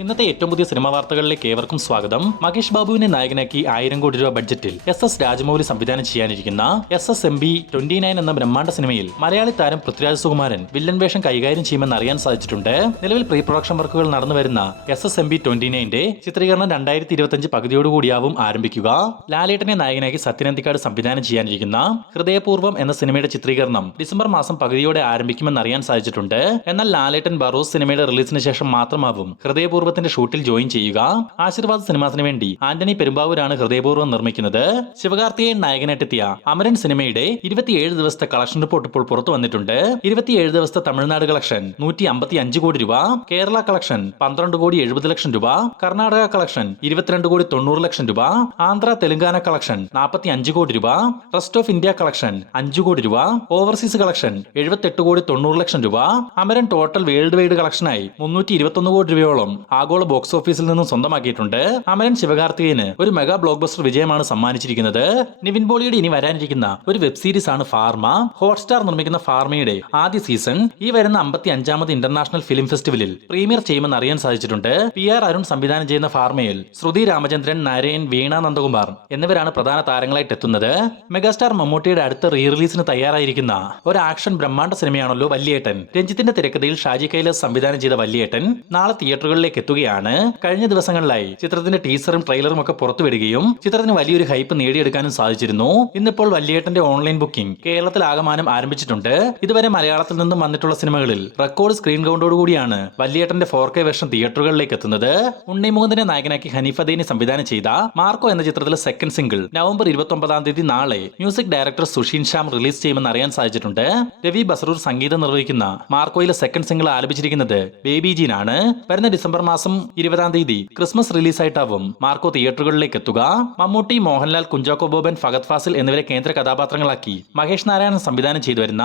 ഇന്നത്തെ ഏറ്റവും പുതിയ സിനിമാ വാർത്തകളിലേക്ക് ഏവർക്കും സ്വാഗതം. മഹേഷ് ബാബുവിനെ നായകനാക്കി 1000 കോടി രൂപ ബഡ്ജറ്റിൽ എസ് രാജമൗലി സംവിധാനം ചെയ്യാനിരിക്കുന്ന SSMB 29 എന്ന ബ്രഹ്മാണ്ഡ സിനിമയിൽ മലയാളി താരം പൃഥ്വിരാജ് സുകുമാരൻ വില്ലൻ വേഷം കൈകാര്യം ചെയ്യുമെന്ന് അറിയാൻ സാധിച്ചിട്ടുണ്ട്. നിലവിൽ പ്രീ പ്രൊഡക്ഷൻ വർക്കുകൾ നടന്നു വരുന്ന SSMB 29ന്റെ ചിത്രീകരണം 2025 പകുതിയോടുകൂടിയാവും ആരംഭിക്കുക. ലാലേട്ടനെ നായകനാക്കി സത്യനന്ദിക്കാട് സംവിധാനം ചെയ്യാനിരിക്കുന്ന ഹൃദയപൂർവ്വം എന്ന സിനിമയുടെ ചിത്രീകരണം ഡിസംബർ മാസം പകുതിയോടെ ആരംഭിക്കുമെന്ന് അറിയാൻ സാധിച്ചിട്ടുണ്ട്. എന്നാൽ ലാലേട്ടൻ ബറോസ് സിനിമയുടെ റിലീസിന് ശേഷം മാത്രമാവും ഹൃദയപൂർവ്വത്തിന്റെ ഷൂട്ടിൽ ജോയിൻ ചെയ്യുക. ആശീർവാദ് സിനിമാസിന് വേണ്ടി ആന്റണി പെരുമ്പാവൂരാണ് ഹൃദയപൂർവ്വം നിർമ്മിക്കുന്നത്. ശിവകാർത്തികേയൻ നായകനായിട്ടെത്തിയ അമരൻ സിനിമയുടെ 27 ദിവസത്തെ കളക്ഷൻ റിപ്പോർട്ട് ഇപ്പോൾ പുറത്തു വന്നിട്ടുണ്ട്. 27 ദിവസത്തെ തമിഴ്നാട് കളക്ഷൻ 155 കോടി രൂപ, കേരള കളക്ഷൻ 12 കോടി 70 ലക്ഷം രൂപ, കർണാടക കളക്ഷൻ 22 കോടി 90 ലക്ഷം രൂപ, ആന്ധ്ര തെലങ്കാന കളക്ഷൻ 45 കോടി രൂപ, റെസ്റ്റ് ഓഫ് ഇന്ത്യ കളക്ഷൻ 5 കോടി രൂപ, ഓവർസീസ് കളക്ഷൻ 78 കോടി 90 ലക്ഷം രൂപ. അമരൻ ടോട്ടൽ വേൾഡ് വൈഡ് കളക്ഷനായി 321 കോടി രൂപയോളം ആഗോള ബോക്സ് ഓഫീസിൽ നിന്നും സ്വന്തമാക്കിയിട്ടുണ്ട്. അമരൻ ശിവകാർത്തികേയന് ഒരു മെഗാ ബ്ലോക്ക് ബസ്റ്റർ വിജയമാണ് സമ്മാനിച്ചിരിക്കുന്നത്. നിവിൻ പോളിയുടെ ഇനി വരാനിരിക്കുന്ന ഒരു വെബ് സീരീസ് ആണ് ഫാർമ. ഹോട്ട്സ്റ്റാർ നിർമ്മിക്കുന്ന ഫാർമയുടെ ആദ്യ സീസൺ ഈ വരുന്ന 55ാമത് ഇന്റർനാഷണൽ ഫിലിം ഫെസ്റ്റിവലിൽ പ്രീമിയർ ചെയ്യുമെന്ന് അറിയാൻ സാധിച്ചിട്ടുണ്ട്. PR അരുൺ സംവിധാനം ചെയ്യുന്ന ഫാർമയിൽ ശ്രുതി രാമചന്ദ്രൻ, നരയൻ, വീണ നന്ദകുമാർ എന്നിവരാണ് പ്രധാന താരങ്ങളായിട്ട് എത്തുന്നത്. മെഗാസ്റ്റാർ മമ്മൂട്ടിയുടെ അടുത്ത റീ റിലീസിന് തയ്യാറായിരിക്കുന്ന ഒരു ആക്ഷൻ ബ്രഹ്മാണ്ഡ സിനിമയാണല്ലോ വല്യേട്ടൻ. രഞ്ജിത്തിന്റെ തിരക്കഥയിൽ ഷാജി കൈലാസ് സംവിധാനം ചെയ്ത വല്യേട്ടൻ നാളെ തിയേറ്ററുകളിലേക്ക് എത്തുകയാണ്. കഴിഞ്ഞ ദിവസങ്ങളിലായി ചിത്രത്തിന്റെ ടീസറും ട്രെയിലറും ഒക്കെ പുറത്തുവിടുകയും ചിത്രത്തിന് വലിയൊരു ഹൈപ്പ് നേടിയെടുക്കാനും സാധിച്ചിരുന്നു. ഇന്നിപ്പോൾ വല്യേട്ടന്റെ ഓൺലൈൻ ബുക്കിംഗ് കേരളത്തിൽ ആകമാനം ആരംഭിച്ചിട്ടുണ്ട്. ഇതുവരെ മലയാളത്തിൽ നിന്നും വന്നിട്ടുള്ള സിനിമകളിൽ റെക്കോർഡ് സ്ക്രീൻ കൗണ്ടോടുകൂടിയാണ് വല്യേട്ടന്റെ 4K വേർഷൻ തിയേറ്ററുകളിലേക്ക് എത്തുന്നത്. ഉണ്ണിമുകുന്ദനെ നായകനാക്കി ഹനീഫ് അദീനി സംവിധാനം ചെയ്ത മാർക്കോ എന്ന ചിത്രത്തിലെ സെക്കൻഡ് സിംഗിൾ നവംബർ 29-ാം തീയതി നാളെ music director Susheen Shyam release ചെയ്യുമെന്ന് അറിയാൻ സാധിച്ചിട്ടുണ്ട്. രവി ബസറൂർ സംഗീതം നിർവഹിക്കുന്ന മാർക്കോയിലെ സെക്കൻഡ് സിംഗിൾ ആലപിച്ചിരിക്കുന്നത് ബേബി ജീനാണ്. വരുന്ന ഡിസംബർ മാസം 20-ാം തീയതി ക്രിസ്മസ് റിലീസായിട്ടാവും മാർക്കോ തിയേറ്ററുകളിലേക്ക് എത്തുക. മമ്മൂട്ടി, മോഹൻലാൽ, കുഞ്ചാക്കോ ബോബൻ, ഫഹദ് ഫാസിൽ എന്നിവരെ കേന്ദ്ര കഥാപാത്രങ്ങളാക്കി മഹേഷ് നാരായണൻ സംവിധാനം ചെയ്തു വരുന്ന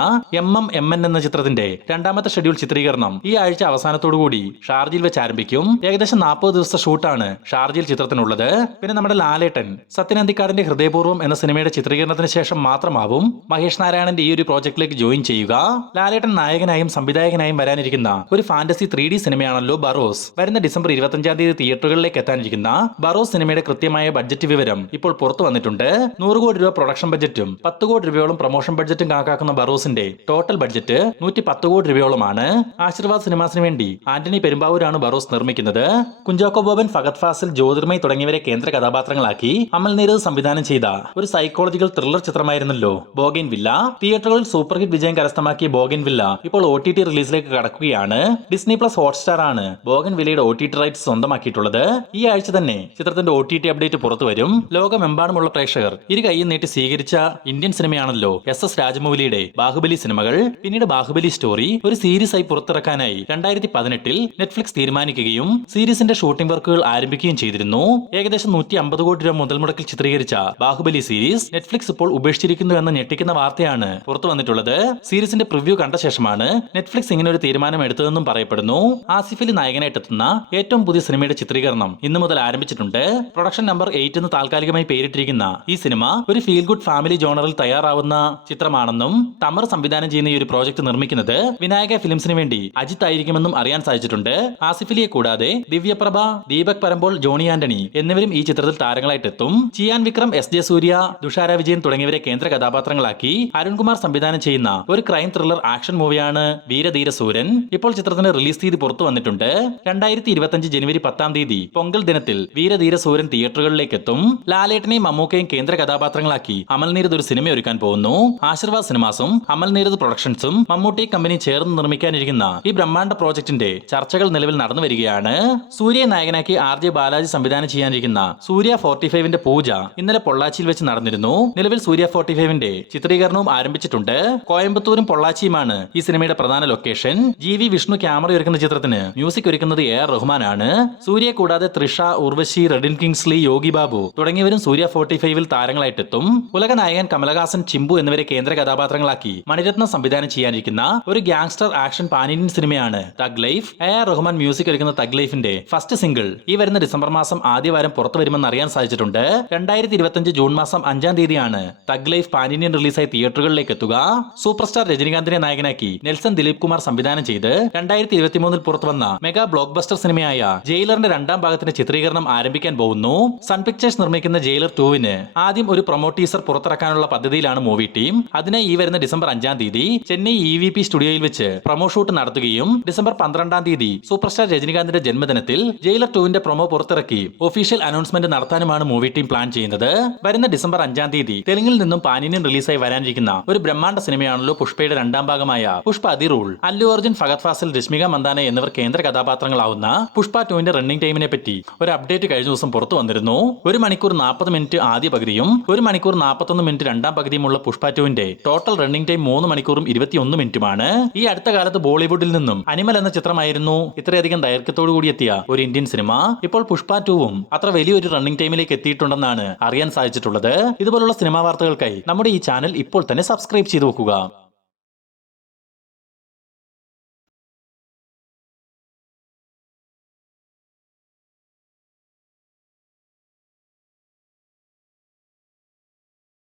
MN എന്ന ചിത്രത്തിന്റെ 2ാമത്തെ ഷെഡ്യൂൾ ചിത്രീകരണം ഈ ആഴ്ച അവസാനത്തോടുകൂടി ഷാർജയിൽ വെച്ച് ആരംഭിക്കും. ഏകദേശം 40 ദിവസത്തെ ഷൂട്ടാണ് ഷാർജയിൽ ചിത്രത്തിനുള്ളത്. പിന്നെ നമ്മുടെ ലാലേട്ടൻ സത്യനന്ദിക്കാടിന്റെ ഹൃദയപൂർവ്വം എന്ന സിനിമയുടെ ചിത്രീകരണത്തിന് ശേഷം മാത്രമാവും മഹേഷ് നാരായണന്റെ ഈ ഒരു പ്രോജക്റ്റിലേക്ക് ജോയിൻ ചെയ്യുക. ലാലേട്ടൻ നായകനായും സംവിധായകനായും വരാനിരിക്കുന്ന ഒരു ഫാന്റസി 3D സിനിമയാണല്ലോ ബറോസ്. വരുന്ന ഡിസംബർ 25-ാം തീയതി തിയേറ്ററുകളിലേക്ക് എത്താനിരിക്കുന്ന ബറോസ് സിനിമയുടെ കൃത്യമായ ബഡ്ജറ്റ് വിവരം ഇപ്പോൾ പുറത്തു വന്നിട്ടുണ്ട്. 100 കോടി രൂപ പ്രൊഡക്ഷൻ ബഡ്ജറ്റും 10 കോടി രൂപയോളം പ്രൊമോഷൻ ബഡ്ജറ്റും കണക്കാക്കുന്ന ബറോസിന്റെ ടോട്ടൽ ബഡ്ജറ്റ് 110 കോടി രൂപയോളമാണ്. ആശീർവാദ് സിനിമാസിന് വേണ്ടി ആന്റണി പെരുമ്പാവൂരാണ് ബറോസ് നിർമ്മിക്കുന്നത്. കുഞ്ചാക്കോ ബോബൻ, ഫഹദ് ഫാസിൽ, ജ്യോതിർമയ് തുടങ്ങിയവരെ കേന്ദ്ര കഥാപാത്രങ്ങളാക്കി അമൽ നീരദ് സംവിധാനം ചെയ്ത ഒരു സൈക്കോളജിക്കൽ ത്രില്ലർ ചിത്രമായിരുന്നല്ലോ ബോഗൻ വില്ല. തിയേറ്ററുകളിൽ സൂപ്പർ ഹിറ്റ് വിജയം കരസ്ഥമാക്കിയ ബോഗൻ വില്ല ഇപ്പോൾ OTT റിലീസിലേക്ക് കടക്കുകയാണ്. ഡിസ്നി പ്ലസ് ഹോട്ട്സ്റ്റാർ ആണ് ബോഗൻ വില്ലയുടെ OTT റൈറ്റ്സ് സ്വന്തമാക്കിയിട്ടുള്ളത്. ഈ ആഴ്ച തന്നെ ചിത്രത്തിന്റെ OTT അപ്ഡേറ്റ് പുറത്തു വരും. ലോകമെമ്പാടുമുള്ള പ്രേക്ഷകർ ഇരു കൈയും നീട്ടി സ്വീകരിച്ച ഇന്ത്യൻ സിനിമയാണല്ലോ SS രാജമൗലിയുടെ ബാഹുബലി സിനിമകൾ. പിന്നീട് ബാഹുബലി സ്റ്റോറി ഒരു സീരീസ് ആയി പുറത്തിറക്കാനായി 2018-ൽ നെറ്റ്ഫ്ലിക്സ് തീരുമാനിക്കുകയും സീരീസിന്റെ ഷൂട്ടിംഗ് വർക്കുകൾ ആരംഭിക്കുകയും ചെയ്തിരുന്നു. ഏകദേശം 150 കോടി രൂപ മുതൽ മുടക്കിൽ ചിത്രീകരിച്ച ബാഹുബലി സീരീസ് നെറ്റ്ഫ്ലിക്സ് ഇപ്പോൾ ഉപേക്ഷിച്ചിരിക്കുന്നു എന്ന ഞെട്ടിക്കുന്ന വാർത്തയാണ് പുറത്തു വന്നിട്ടുള്ളത്. സീരീസിന്റെ പ്രിവ്യൂ കണ്ട ശേഷമാണ് നെറ്റ്ഫ്ലിക്സ് ഇങ്ങനെ ഒരു തീരുമാനം എടുത്തതെന്നും പറയപ്പെടുന്നു. ആസിഫ് അലി നായകനായിട്ടെത്തുന്ന ഏറ്റവും പുതിയ സിനിമയുടെ ചിത്രീകരണം ഇന്നു മുതൽ ആരംഭിച്ചിട്ടുണ്ട്. പ്രൊഡക്ഷൻ നമ്പർ 8 എന്ന് താൽക്കാലികമായി പേരിട്ടിരിക്കുന്ന ഈ സിനിമ ഒരു ഫീൽ ഗുഡ് ഫാമിലി ജോണറിൽ തയ്യാറാവുന്ന ചിത്രമാണെന്നും തമർ സംവിധാനം ചെയ്യുന്ന ഈ ഒരു പ്രോജക്ട് നിർമ്മിക്കുന്നത് വിനായക ഫിലിംസിന് വേണ്ടി അജിത്ത് ആയിരിക്കുമെന്നും അറിയാൻ സാധിച്ചിട്ടുണ്ട്. ആസിഫ് അലിയെ കൂടാതെ ദിവ്യപ്രഭ, ദീപക് പരമ്പോൾ, ജോണി ആന്റണി എന്നിവരും ഈ ചിത്രത്തിൽ താരങ്ങളായിട്ടെത്തും. ചിയാൻ വിക്രം, SJ സൂര്യ, തുഷാര വിജയൻ തുടങ്ങിയവരെ കേന്ദ്ര കഥാപാത്രങ്ങളാക്കി അരുൺകുമാർ സംവിധാനം ചെയ്യുന്ന ഒരു ക്രൈം ത്രില്ലർ ആക്ഷൻ മൂവിയാണ് വീരധീര സൂരൻ. ഇപ്പോൾ ചിത്രത്തിന്റെ റിലീസ് തീയതി പുറത്തു വന്നിട്ടുണ്ട്. 2025 ജനുവരി 10-ാം തീയതി പൊങ്കൽ ദിനത്തിൽ വീരധീര സൂരൻ തിയേറ്ററുകളിലേക്ക് എത്തും. ലാലേട്ടനെയും മമ്മൂക്കയും കേന്ദ്ര കഥാപാത്രങ്ങളാക്കി അമൽ നീരദ് ഒരു സിനിമ ഒരുക്കാൻ പോകുന്നു. ആശീർവാദ് സിനിമാസും അമൽ നീരദ് പ്രൊഡക്ഷൻസും മമ്മൂട്ടി കമ്പനി ചേർന്ന് നിർമ്മിക്കാനിരിക്കുന്ന ഈ ബ്രഹ്മാണ്ഡ പ്രോജക്ടിന്റെ ചർച്ചകൾ നിലവിൽ നടന്നു വരികയാണ്. സൂര്യയെ നായകനാക്കി RJ ബാലാജി സംവിധാനം ചെയ്യാനിരിക്കുന്ന സൂര്യ 45ന്റെ പൂജ ഇന്നലെ പൊള്ളാച്ചിയിൽ വെച്ച് നടന്നിരുന്നു. നിലവിൽ സൂര്യ 45ന്റെ ചിത്രീകരണവും ആരംഭിച്ചിട്ടുണ്ട്. കോയമ്പത്തൂരും പൊള്ളാച്ചിയുമാണ് ഈ സിനിമയുടെ പ്രധാന ലൊക്കേഷൻ. GV വിഷ്ണു ക്യാമറ ഒരുക്കുന്ന ചിത്രത്തിന് മ്യൂസിക് ഒരുക്കുന്നത് AR റഹ്മാനാണ്. സൂര്യയെ കൂടാതെ തൃഷ, ഉർവശി, റെഡിൻ കിങ്സ്ലി, യോഗി ബാബു തുടങ്ങിയവരും സൂര്യ 45-ൽ താരങ്ങളായിട്ടെത്തും. ഉലക നായകൻ കമലഹാസൻ, ചിമ്പു എന്നിവരെ കേന്ദ്ര കഥാപാത്രങ്ങളാക്കി മണിരത്ന സംവിധാനം ചെയ്യാനിരിക്കുന്ന ഒരു ഗ്യാങ്സ്റ്റർ ആക്ഷൻ പാൻ ഇന്ത്യൻ സിനിമയാണ് thug life. AR Rahman music ഒരുക്കുന്ന തഗ് ലൈഫിന്റെ ഫസ്റ്റ് സിംഗിൾ ഈ വരുന്ന ഡിസംബർ മാസം ആദ്യവാരം പുറത്തു വരുമെന്ന് അറിയാൻ സാധിച്ചിട്ടുണ്ട്. 2025 ജൂൺ മാസം 5-ാം തീയതിയാണ് തഗ് ലൈഫ് പാൻ ഇന്ത്യൻ റിലീസായി തിയേറ്ററുകളിലേക്ക് എത്തുക. സൂപ്പർ സ്റ്റാർ രജനികാന്തിനെ നായകനാക്കി നെൽസൺ ദിലീപ് കുമാർ സംവിധാനം ചെയ്ത് 2023-ൽ പുറത്തുവന്ന മെഗാ ബ്ലോക്ക് ബസ്റ്റർ സിനിമയായ ജയിലറിന്റെ രണ്ടാം ഭാഗത്തിന്റെ ചിത്രീകരണം ആരംഭിക്കാൻ പോകുന്നു. സൺ പിക്ചേഴ്സ് നിർമ്മിക്കുന്ന ജയിലർ 2-ന് ആദ്യം ഒരു പ്രൊമോ ടീസർ പുറത്തിറക്കാനുള്ള പദ്ധതിയിലാണ് മൂവി ടീം. അതിനായി ഈ വരുന്ന ഡിസംബർ 5-ാം തീയതി ചെന്നൈ EVP സ്റ്റുഡിയോയിൽ വെച്ച് പ്രൊമോ ഷൂട്ട് നടത്തുകയും ഡിസംബർ 12-ാം തീയതി സൂപ്പർ സ്റ്റാർ രജനികാന്തിന്റെ ജന്മദിനത്തിൽ ജയിലർ 2-ന്റെ പ്രൊമോ പുറത്തിറക്കി ഒഫീഷ്യൽ അനൗൺസ്മെന്റ് നടത്താനുമാണ് മൂവി ടീം പ്ലാൻ ചെയ്യുന്നത്. വരുന്ന ഡിസംബർ 5-ാം തീയതി തെലുങ്കിൽ നിന്നും പാനിന്യൻ റിലീസായി വരാനിരിക്കുന്ന ഒരു ബ്രഹ്മാണ്ഡ സിനിമയാണല്ലോ പുഷ്പയുടെ രണ്ടാം ഭാഗമായ പുഷ്പ ദി റൂൾ. അല്ലു അർജുൻ, ഫഹദ് ഫാസിൽ, രശ്മിക മന്ദാന എന്നിവർ കേന്ദ്ര കഥാപാത്രങ്ങളാവുന്ന പുഷ്പ 2-ന്റെ റണ്ണിംഗ് ടൈമിനെ പറ്റി ഒരു അപ്ഡേറ്റ് കഴിഞ്ഞ ദിവസം പുറത്തു വന്നിരുന്നു. 1 മണിക്കൂർ 40 മിനിറ്റ് ആദ്യ പകുതിയും 1 മണിക്കൂർ 41 മിനിറ്റ് രണ്ടാം പകുതിയുമുള്ള പുഷ്പ 2-ന്റെ ടോട്ടൽ റണ്ണിംഗ് ടൈം 3 മണിക്കൂറും 21 മിനിറ്റുമാണ്. ഈ അടുത്ത കാലത്ത് ബോളിവുഡിൽ നിന്നും അനിമൽ എന്ന ചിത്രമായിരുന്നു ഇത്രയധികം ദൈർഘ്യത്തോടു കൂടി എത്തിയ ഒരു ഇന്ത്യൻ സിനിമ. ഇപ്പോൾ പുഷ്പ 2-വും അത്ര വലിയൊരു റണ്ണിംഗ് ടൈമിലേക്ക് എത്തിയിട്ടുണ്ടെന്നാണ് അറിയാൻ സാധിച്ചിട്ടുള്ളത്. ഇതുപോലുള്ള സിനിമാ വാർത്തകൾക്കായി നമ്മുടെ ഈ ചാനൽ ഇപ്പോൾ തന്നെ സബ്സ്ക്രൈബ് ചെയ്തു വെക്കുക.